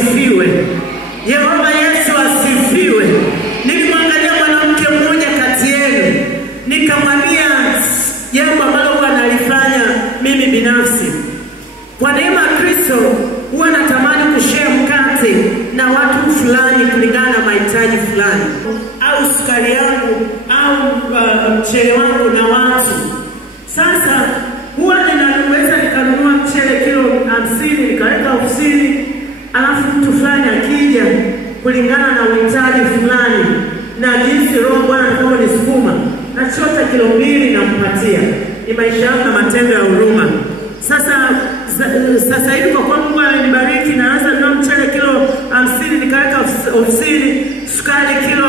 asifiwe. Yehova Yesu asifiwe. Nilimwangalia mwanamke mmoja kati yenu, nikamwambia jambo ambalo huwa nalifanya mimi binafsi. Kwa neema ya Kristo huwa natamani kushare mkate na watu fulani kulingana na mahitaji fulani, au sukari yangu au mchele wangu na watu. Sasa huwa ninaweza nikanunua mchele kilo 50 nikaweka ofisini, alafu mtu fulani akija kulingana na uhitaji fulani na jinsi Roho Bwana ananisukuma, nachota kilo 2 nampatia. Ni maisha yangu na matendo ya huruma. Sasa hivi kwa kuwa Mungu amenibariki, naanza na mchele kilo 50 nikaweka ofisini, sukari kilo